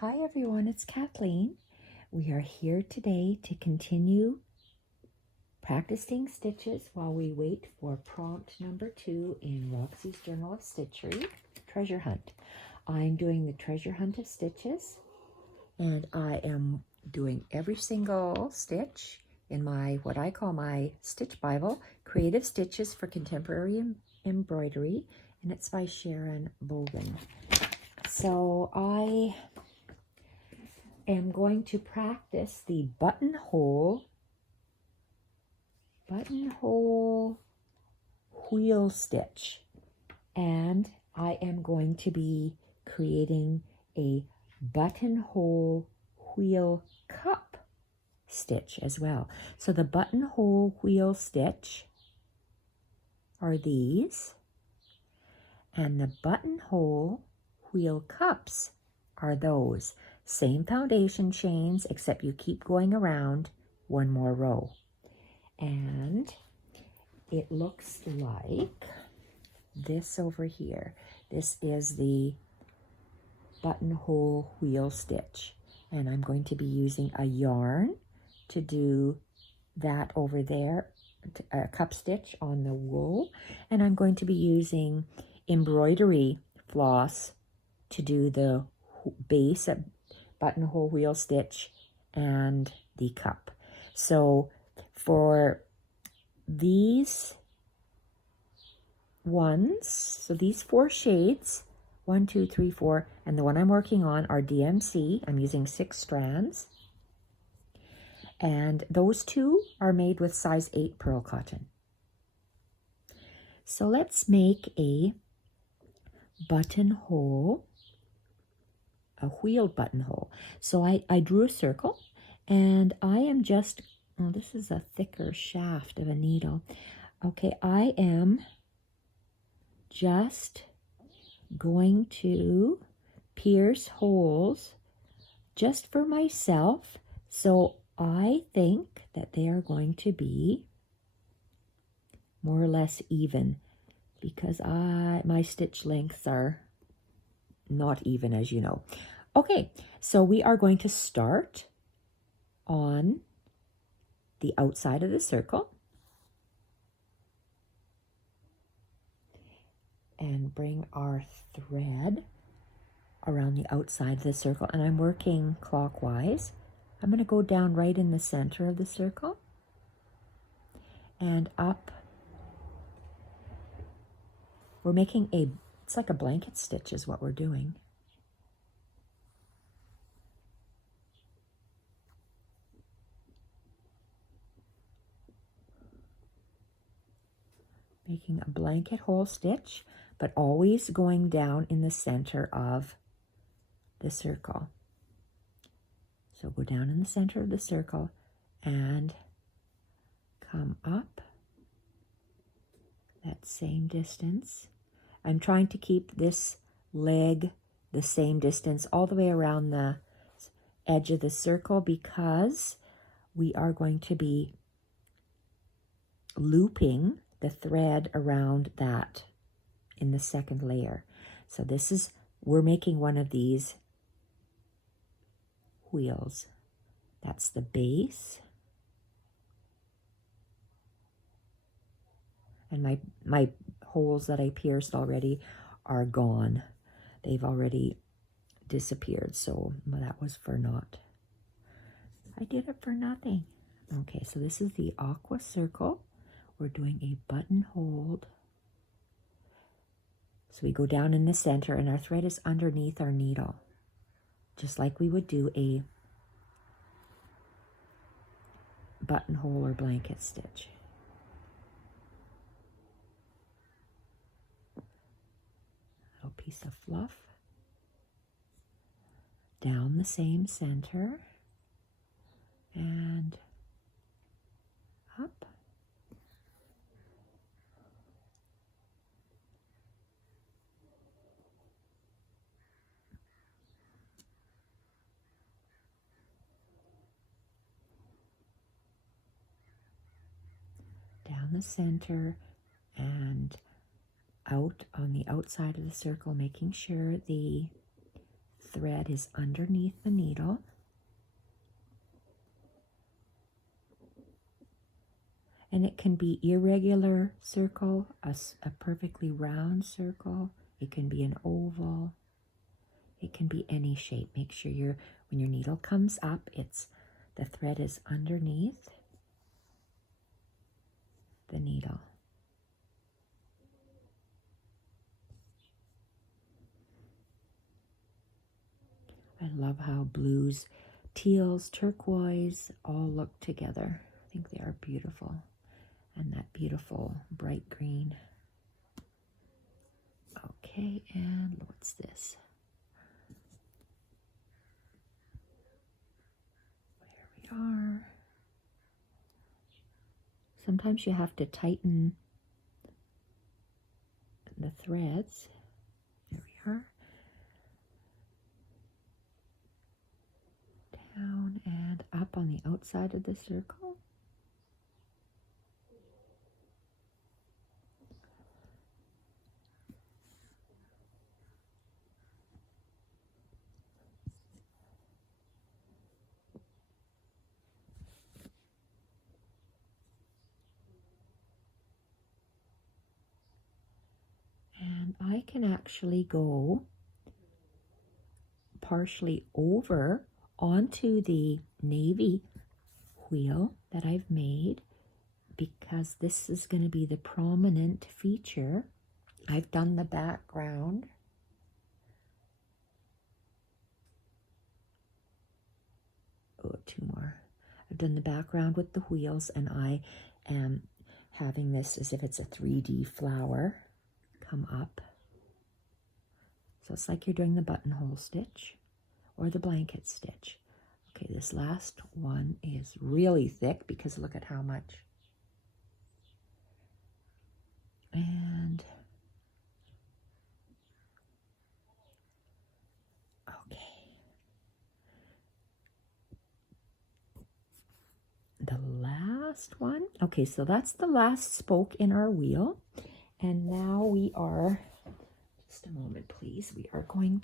Hi everyone, it's Kathleen. We are here today to continue practicing stitches while we wait for prompt number 2 in Roxy's Journal of Stitchery, Treasure Hunt. I'm doing the Treasure Hunt of stitches, and I am doing every single stitch in my, what I call my Stitch Bible, Creative Stitches for Contemporary Embroidery, and it's by Sharon Bogan. So I am going to practice the buttonhole wheel stitch, and I am going to be creating a buttonhole wheel cup stitch as well. So the buttonhole wheel stitch are these, and the buttonhole wheel cups are those. Same foundation chains, except you keep going around one more row. And it looks like this over here. This is the buttonhole wheel stitch. And I'm going to be using a yarn to do that over there, a cup stitch on the wool. And I'm going to be using embroidery floss to do the base of buttonhole wheel stitch and the cup. So for these ones, so these 4 shades, 1, 2, 3, 4, and the one I'm working on are DMC. I'm using 6 strands. And those 2 are made with size 8 Perle Cotton. So let's make a buttonhole, a wheeled buttonhole. So I drew a circle, and I am just, oh, this is a thicker shaft of a needle. Okay, I am just going to pierce holes just for myself. So I think that they are going to be more or less even, because my stitch lengths are not even, as you know. Okay, so we are going to start on the outside of the circle and bring our thread around the outside of the circle, and I'm working clockwise. I'm going to go down right in the center of the circle and up. We're making it's like a blanket stitch is what we're doing. Making a blanket hole stitch, but always going down in the center of the circle. So go down in the center of the circle and come up that same distance. I'm trying to keep this leg the same distance all the way around the edge of the circle, because we are going to be looping the thread around that in the second layer. So this is, we're making one of these wheels. That's the base. And my holes that I pierced already are gone. They've already disappeared, so that was for naught. I did it for nothing. Okay, so this is the aqua circle. We're doing a buttonhole. So we go down in the center, and our thread is underneath our needle, just like we would do a buttonhole or blanket stitch. Little piece of fluff. Down the same center and up. Down the center and out on the outside of the circle, making sure the thread is underneath the needle. And it can be irregular circle, a perfectly round circle. It can be an oval. It can be any shape. Make sure when your needle comes up, the thread is underneath the needle. I love how blues, teals, turquoise all look together. I think they are beautiful. And that beautiful bright green. Okay, and what's this? There we are. Sometimes you have to tighten the threads. There we are. Down and up on the outside of the circle. And I can actually go partially over onto the navy wheel that I've made, because this is going to be the prominent feature. I've done the background. Oh, two more. I've done the background with the wheels, and I am having this as if it's a 3D flower come up. So it's like you're doing the buttonhole stitch or the blanket stitch. Okay, this last one is really thick because look at how much. And okay. The last one. Okay, so that's the last spoke in our wheel. And now we are, just a moment please, I'm going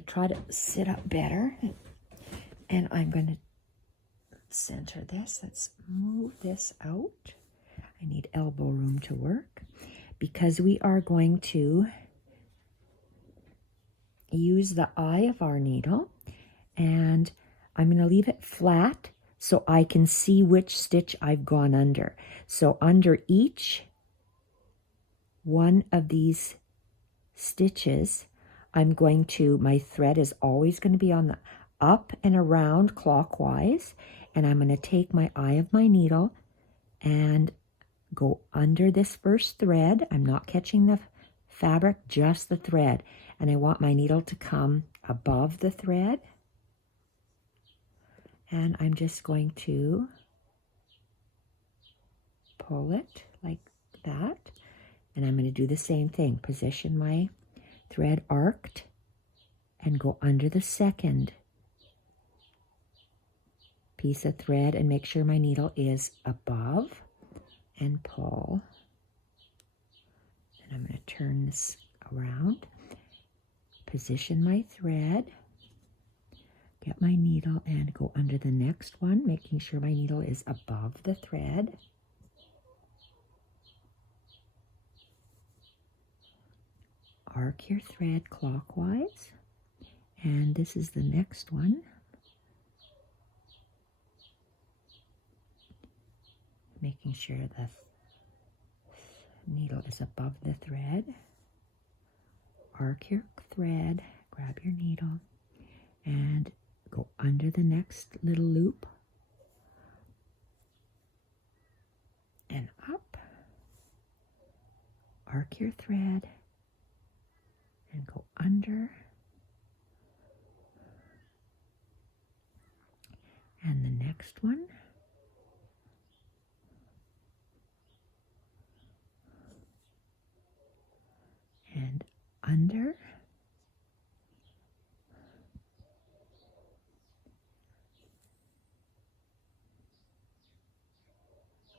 to try to sit up better, and I'm going to center this. Let's move this out. I need elbow room to work, because we are going to use the eye of our needle, and I'm going to leave it flat so I can see which stitch I've gone under. So under each one of these stitches, my thread is always going to be on the up and around clockwise, and I'm going to take my eye of my needle and go under this first thread. I'm not catching the fabric, just the thread, and I want my needle to come above the thread, and I'm just going to pull it like that, and I'm going to do the same thing. Position my thread arced and go under the second piece of thread and make sure my needle is above, and pull. And I'm going to turn this around, position my thread, get my needle and go under the next one, making sure my needle is above the thread. Arc your thread clockwise, and this is the next one. Making sure the needle is above the thread. Arc your thread, grab your needle, and go under the next little loop and up. Arc your thread and go under, and the next one, and under,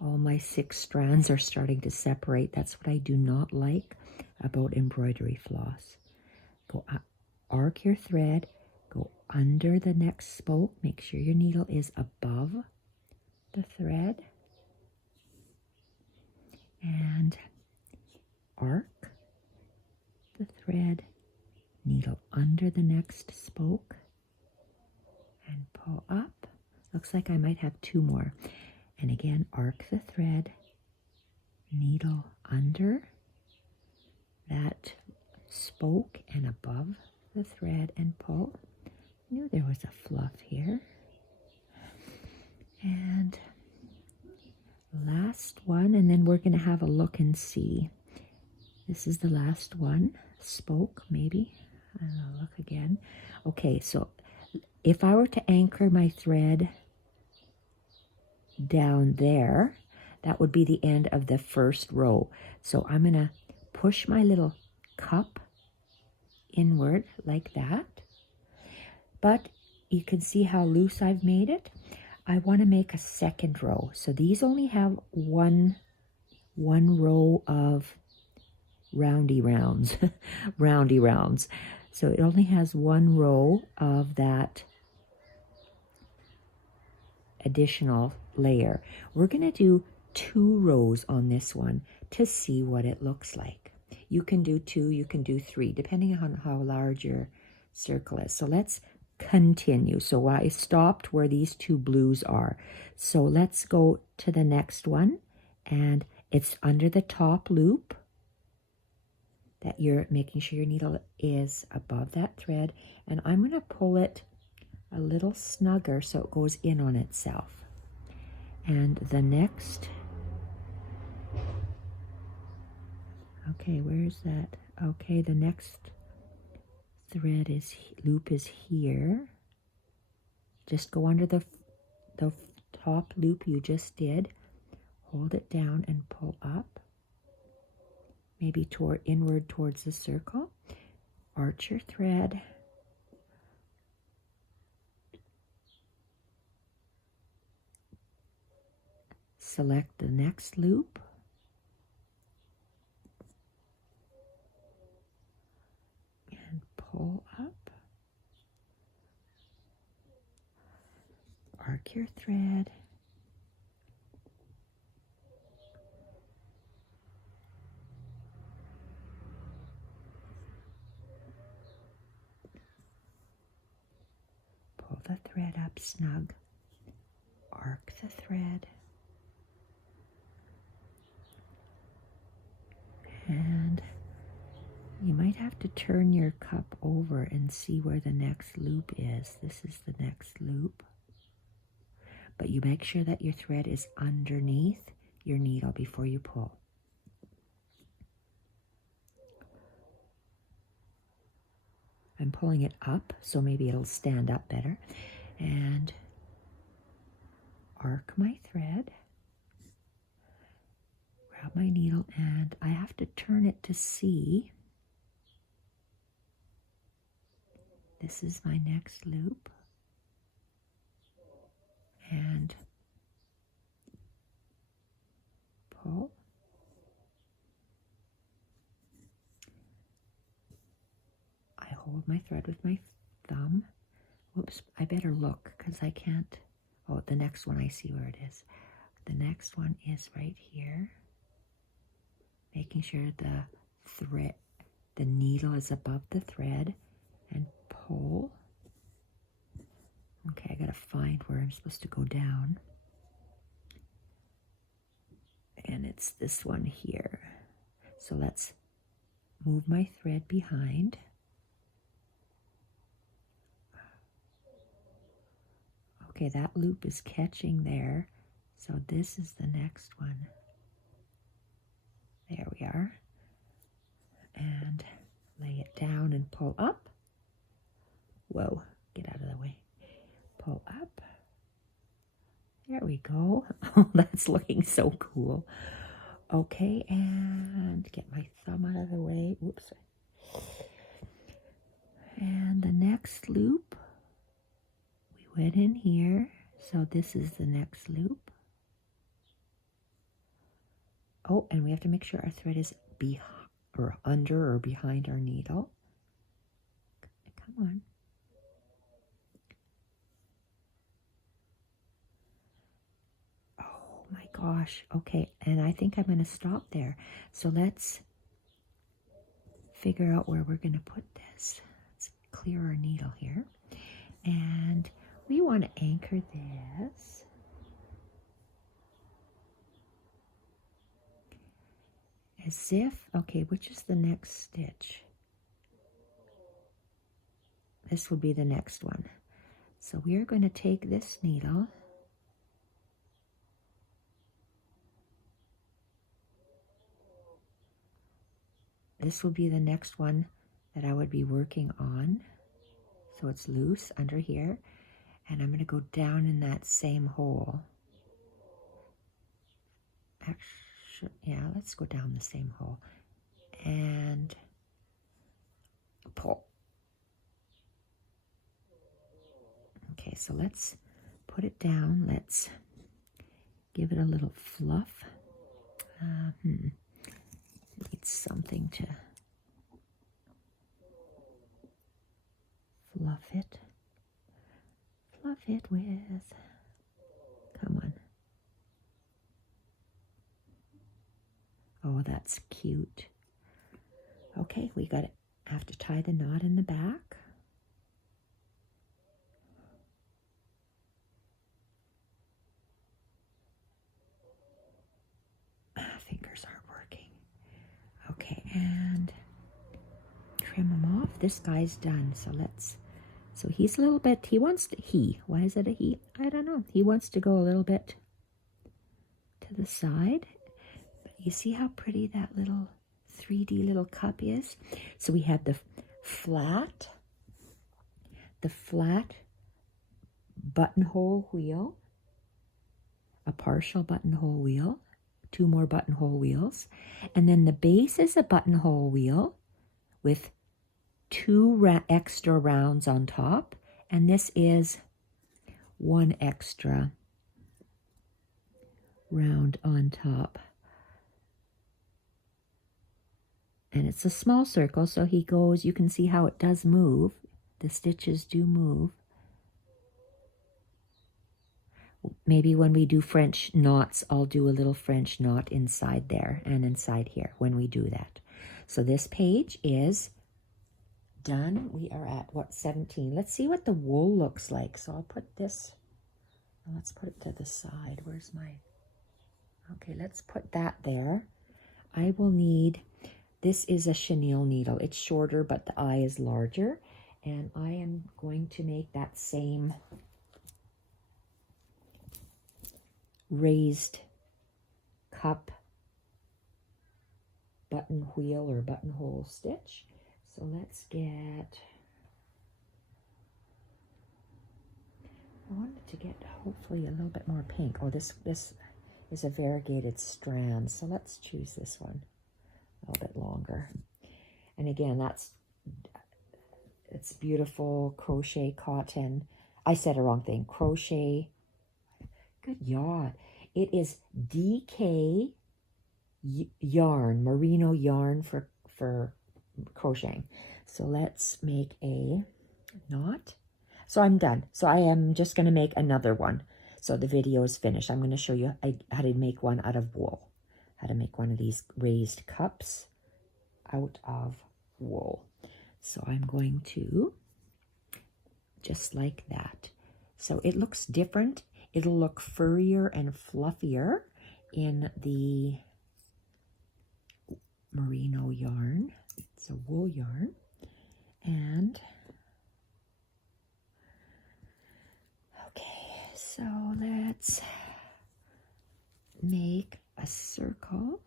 all my 6 strands are starting to separate. That's what I do not like about embroidery floss. go up, arc your thread, go under the next spoke, make sure your needle is above the thread, and arc the thread, needle under the next spoke, and pull up. Looks like I might have 2 more. And again, arc the thread, needle under that spoke and above the thread, and pull. Knew there was a fluff here. And last one, and then we're going to have a look and see. This is the last one, spoke maybe. I'll look again. Okay, so if I were to anchor my thread down there, that would be the end of the first row. So I'm going to push my little cup inward like that. But you can see how loose I've made it. I want to make a second row. So these only have one row of roundy rounds. Roundy rounds. So it only has 1 row of that additional layer. We're going to do 2 rows on this one to see what it looks like. You can do 2, you can do 3, depending on how large your circle is. So let's continue. So I stopped where these 2 blues are. So let's go to the next one, and it's under the top loop that you're making sure your needle is above that thread, and I'm going to pull it a little snugger so it goes in on itself. And the next, okay, where's that? Okay, the next thread is, loop is here. Just go under the top loop you just did, hold it down and pull up, maybe inward towards the circle, arch your thread, select the next loop, and pull up, arc your thread, pull the thread up snug, arc the thread, and you might have to turn your cup over and see where the next loop is. This is the next loop. But you make sure that your thread is underneath your needle before you pull. I'm pulling it up, so maybe it'll stand up better. And arc my thread, grab my needle, and I have to turn it to see. This is my next loop. And pull. I hold my thread with my thumb. Whoops, I better look because I can't. Oh, the next one, I see where it is. The next one is right here. Making sure the needle is above the thread, and pull. Okay, I gotta find where I'm supposed to go down. And it's this one here. So let's move my thread behind. Okay, that loop is catching there. So this is the next one. There we are. And lay it down and pull up. Whoa, get out of the way. Pull up. There we go. Oh, that's looking so cool. Okay, and get my thumb out of the way. Whoops. And the next loop, we went in here. So this is the next loop. Oh, and we have to make sure our thread is under or behind our needle. Come on. Oh my gosh. Okay, and I think I'm going to stop there. So let's figure out where we're going to put this. Let's clear our needle here. And we want to anchor this as if, okay, which is the next stitch? This will be the next one. So we are going to take this needle this will be the next one that I would be working on. So it's loose under here, and I'm going to go down in that same hole. Actually, yeah, let's go down the same hole and pull. Okay, so let's put it down. Let's give it a little fluff. Needs something to fluff it. Fluff it with. Come on. Oh, that's cute. Okay, we got it. Have to tie the knot in the back. Fingers aren't working. Okay, and trim them off. This guy's done, so let's, so he's a little bit, he wants to, why is it a he? I don't know. He wants to go a little bit to the side. But you see how pretty that little 3D little cup is? So we have the flat buttonhole wheel, a partial buttonhole wheel, 2 more buttonhole wheels, and then the base is a buttonhole wheel with 2 extra rounds on top, and this is 1 extra round on top. And it's a small circle, so he goes, you can see how it does move. The stitches do move. Maybe when we do French knots, I'll do a little French knot inside there and inside here when we do that. So this page is done. We are at, what, 17. Let's see what the wool looks like. So I'll put this, let's put it to the side. Where's my, okay, let's put that there. I will need, this is a chenille needle. It's shorter, but the eye is larger. And I am going to make that same raised cup button wheel or buttonhole stitch. So let's get, I wanted to get hopefully a little bit more pink. Oh, this is a variegated strand, so let's choose this one a little bit longer. And again, it's beautiful crochet cotton. I said a wrong thing. Crochet. Good yarn. It is DK yarn, merino yarn for crocheting. So let's make a knot. So I'm done. So I am just going to make another one. So the video is finished. I'm going to show you how to make one out of wool. How to make one of these raised cups out of wool. So I'm going to, just like that. So it looks different. It'll look furrier and fluffier in the merino yarn. It's a wool yarn. And, okay, so let's make a circle.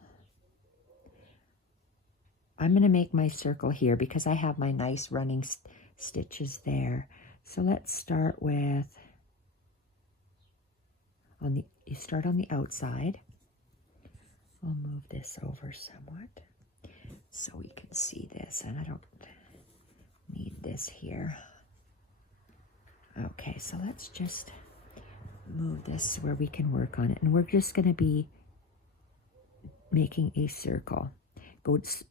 I'm going to make my circle here because I have my nice running stitches there. So let's start with, you start on the outside. I'll move this over somewhat so we can see this, and I don't need this here. Okay, so let's just move this where we can work on it, and we're just going to be making a circle.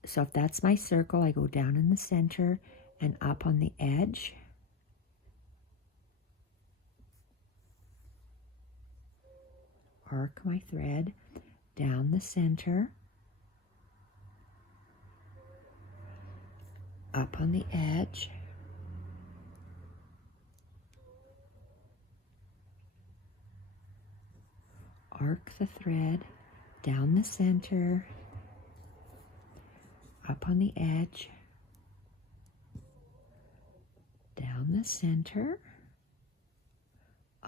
So if that's my circle, I go down in the center and up on the edge. Arc my thread down the center, up on the edge, arc the thread down the center, up on the edge, down the center,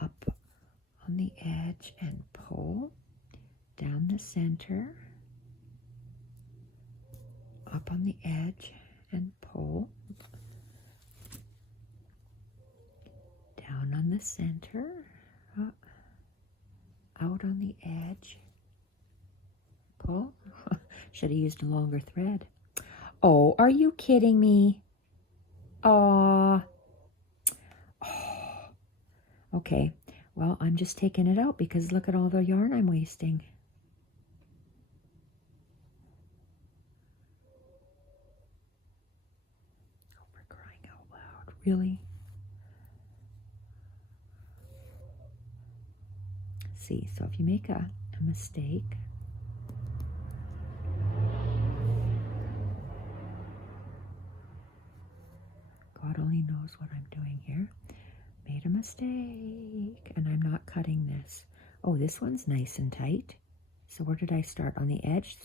up on the edge, and pull down the center, up on the edge, and pull down on the center, out on the edge, pull. Should have used a longer thread. Oh, are you kidding me? Oh. Okay, well, I'm just taking it out because look at all the yarn I'm wasting. Oh, for crying out loud, really? See, so if you make a mistake, God only knows what I'm doing here. Made a mistake, and I'm not cutting this. Oh, this one's nice and tight. So where did I start? On the edge?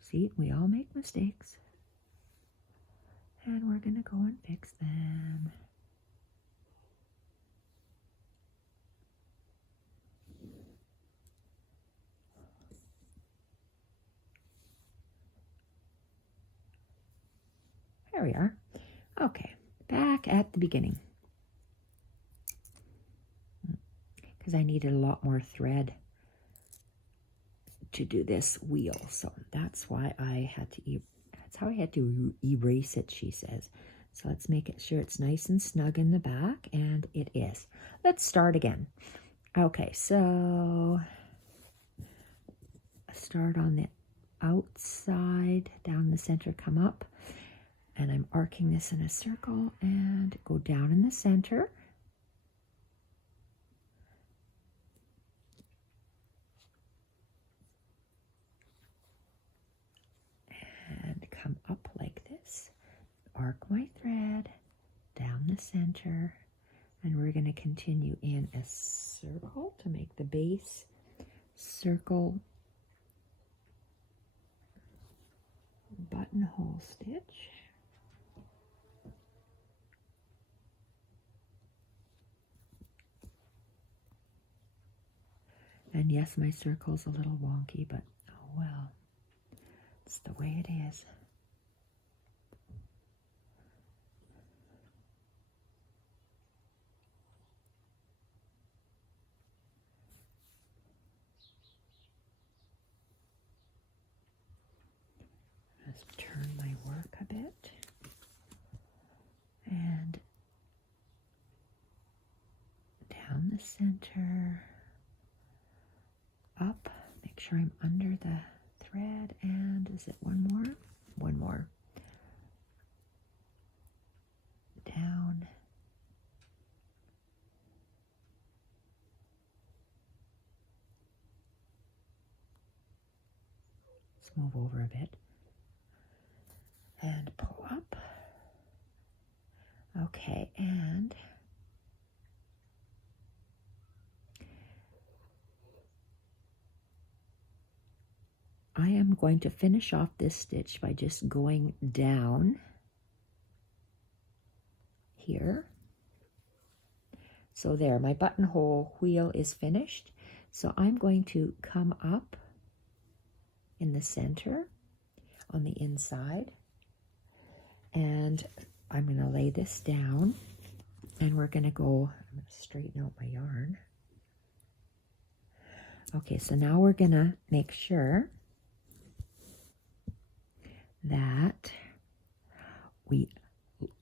See, we all make mistakes. And we're going to go and fix them. There we are. Okay, back at the beginning. Because I needed a lot more thread to do this wheel. So that's why I had to, that's how I had to erase it, she says. So let's make it sure it's nice and snug in the back, and it is. Let's start again. Okay, so start on the outside, down the center, come up. And I'm arcing this in a circle and go down in the center. And come up like this. Arc my thread down the center. And we're going to continue in a circle to make the base circle buttonhole stitch. And yes, my circle's a little wonky, but oh well, it's the way it is. Let's turn my work a bit. And down the center. Up, make sure I'm under the thread, and is it one more? One more. Down. Let's move over a bit. And pull up. Okay, and I am going to finish off this stitch by just going down here. So there, my buttonhole wheel is finished. So I'm going to come up in the center on the inside, and I'm going to lay this down, and we're going to go, I'm going to straighten out my yarn. Okay, so now we're going to make sure that we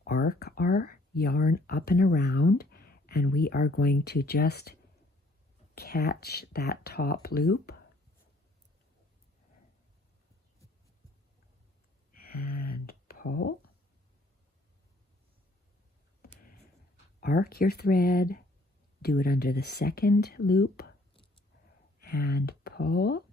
arc our yarn up and around, and we are going to just catch that top loop and pull. Arc your thread, do it under the second loop and pull.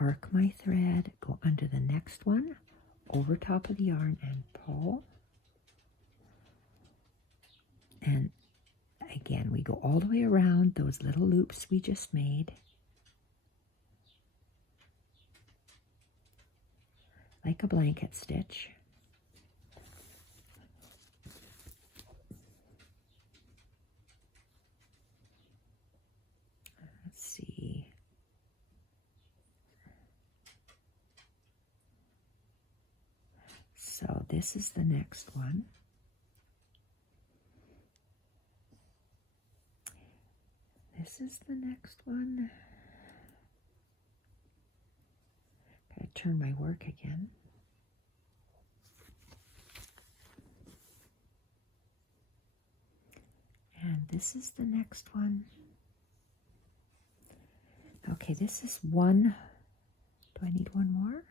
Arc my thread, go under the next one, over top of the yarn and pull. And again, we go all the way around those little loops we just made. Like a blanket stitch. Let's see. So this is the next one. This is the next one. Gotta turn my work again. And this is the next one. Okay, this is one. Do I need one more?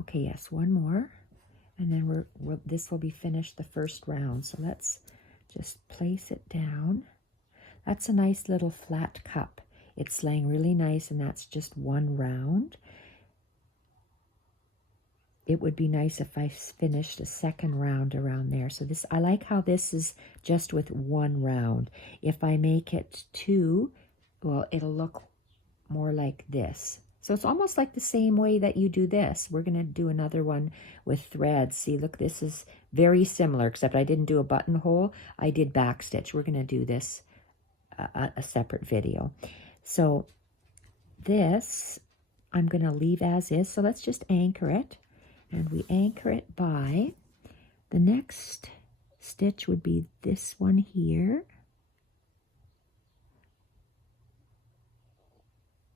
Okay, yes, one more. And then this will be finished the first round. So let's just place it down. That's a nice little flat cup. It's laying really nice, and that's just one round. It would be nice if I finished a second round around there. So this, I like how this is just with one round. If I make it two, well, it'll look more like this. So it's almost like the same way that you do this. We're going to do another one with threads. See, look, this is very similar, except I didn't do a buttonhole. I did backstitch. We're going to do this a separate video. So this I'm going to leave as is. So let's just anchor it. And we anchor it by, the next stitch would be this one here.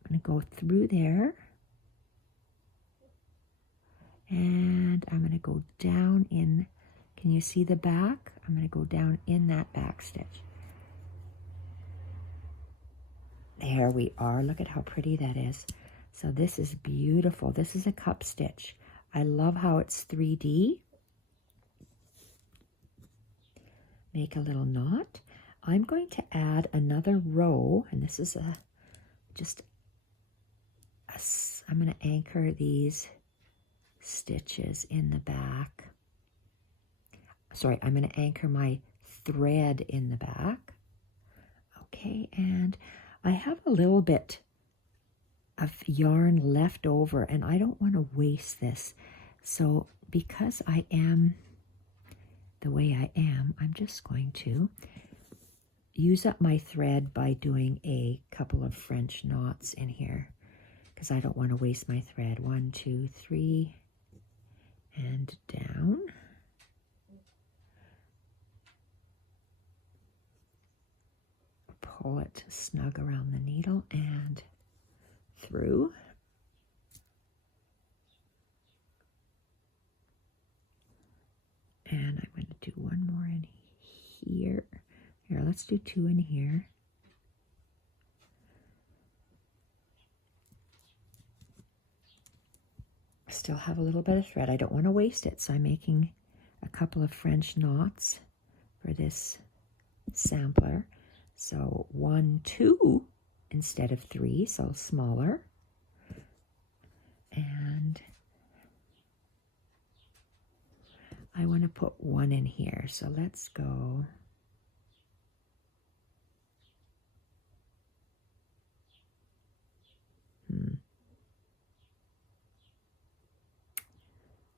I'm going to go through there. And I'm going to go down in, can you see the back? I'm going to go down in that back stitch. There we are. Look at how pretty that is. So this is beautiful. This is a cup stitch. I love how it's 3D. Make a little knot. I'm going to add another row, and this is I'm going to anchor these stitches in the back. Sorry, I'm going to anchor my thread in the back. Okay, and I have a little bit of yarn left over, and I don't want to waste this. So because I am the way I am, I'm just going to use up my thread by doing a couple of French knots in here, because I don't want to waste my thread. 1, 2, 3, and down. Pull it snug around the needle and through. And I'm going to do one more in here. Here, let's do 2 in here. I still have a little bit of thread. I don't want to waste it, so I'm making a couple of French knots for this sampler. So 1, 2 instead of 3, so smaller. And I want to put 1 in here, so let's go.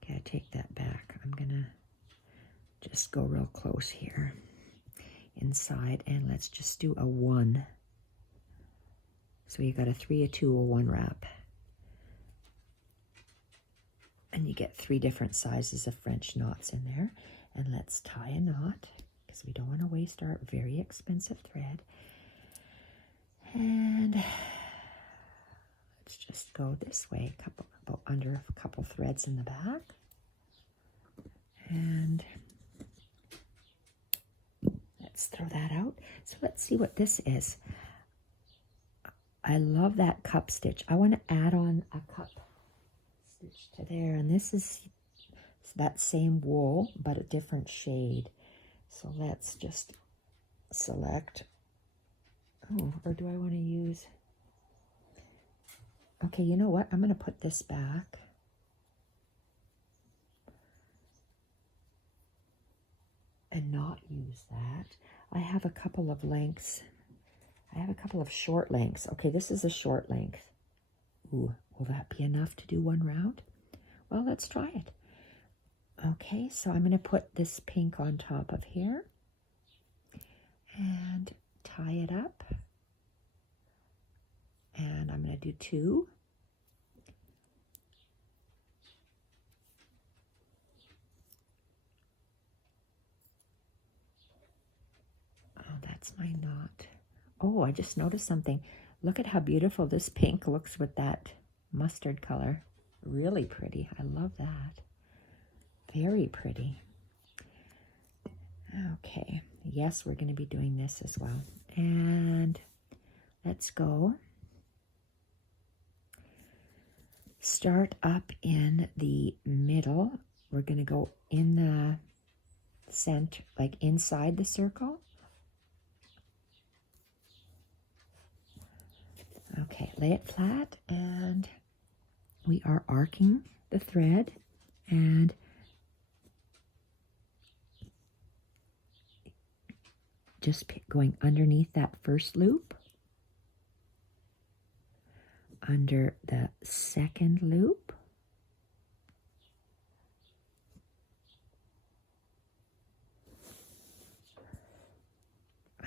Okay, I take that back. I'm gonna just go real close here inside, and let's just do a 1. So you got a 3, a 2, a 1 wrap. And you get 3 different sizes of French knots in there. And let's tie a knot, because we don't want to waste our very expensive thread. And let's just go this way, about under a couple threads in the back. And let's throw that out. So let's see what this is. I love that cup stitch. I want to add on a cup stitch to there. And this is that same wool, but a different shade. So let's just select. Oh, or do I want to use... Okay, you know what? I'm going to put this back. And not use that. I have a couple of lengths. I have a couple of short lengths. Okay, this is a short length. Ooh, will that be enough to do one round? Well, let's try it. Okay, so I'm going to put this pink on top of here. And tie it up. And I'm going to do 2. Oh, that's my knot. Oh, I just noticed something. Look at how beautiful this pink looks with that mustard color. Really pretty. I love that. Very pretty. Okay. Yes, we're going to be doing this as well. And let's go. Start up in the middle. We're going to go in the center, like inside the circle. Okay, lay it flat, and we are arcing the thread and just going underneath that first loop, under the second loop,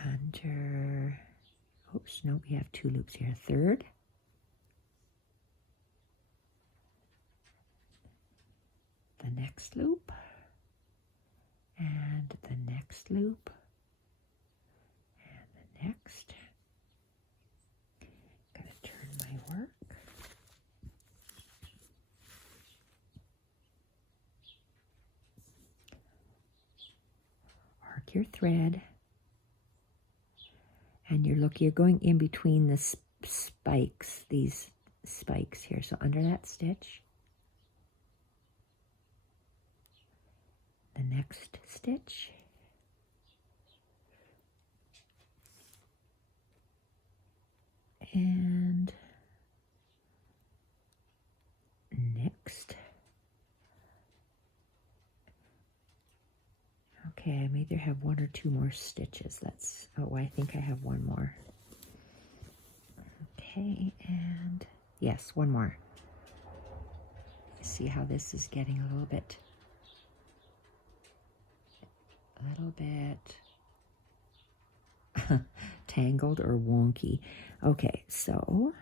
under, oops, no, we have 2 loops here, third, the next loop, and the next loop, and the next. Gotta turn my work. Arc your thread. And you're going in between the spikes, these spikes here. So under that stitch, the next stitch, and next. Okay, I may either have 1 or 2 more stitches. Oh, I think I have 1 more. Okay, and yes, 1 more. See how this is getting a little bit tangled or wonky. Okay, so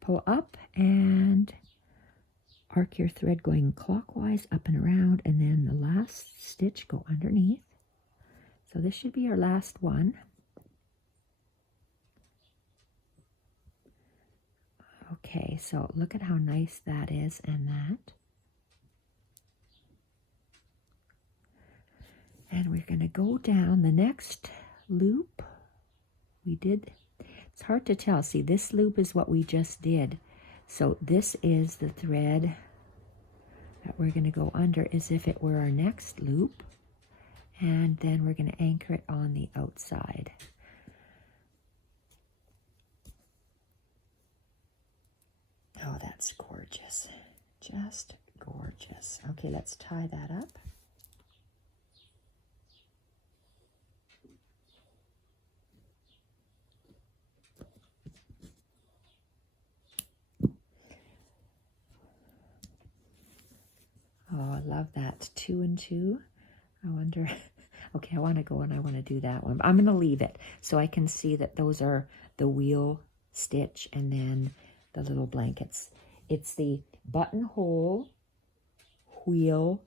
pull up and arc your thread going clockwise up and around, and then the last stitch go underneath. So this should be our last one. Okay, so look at how nice that is, and that. And we're going to go down the next loop. It's hard to tell. See, this loop is what we just did. So this is the thread that we're going to go under as if it were our next loop. And then we're going to anchor it on the outside. Oh, that's gorgeous. Just gorgeous. Okay, let's tie that up. Oh, I love that. 2 and 2. I wonder, okay, I want to go and I want to do that one. But I'm going to leave it so I can see that those are the wheel stitch and then the little blankets. It's the buttonhole wheel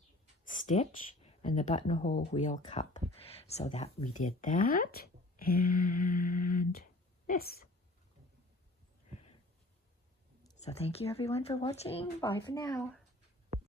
stitch and the buttonhole wheel cup. So that we did that and this. So thank you everyone for watching. Bye for now.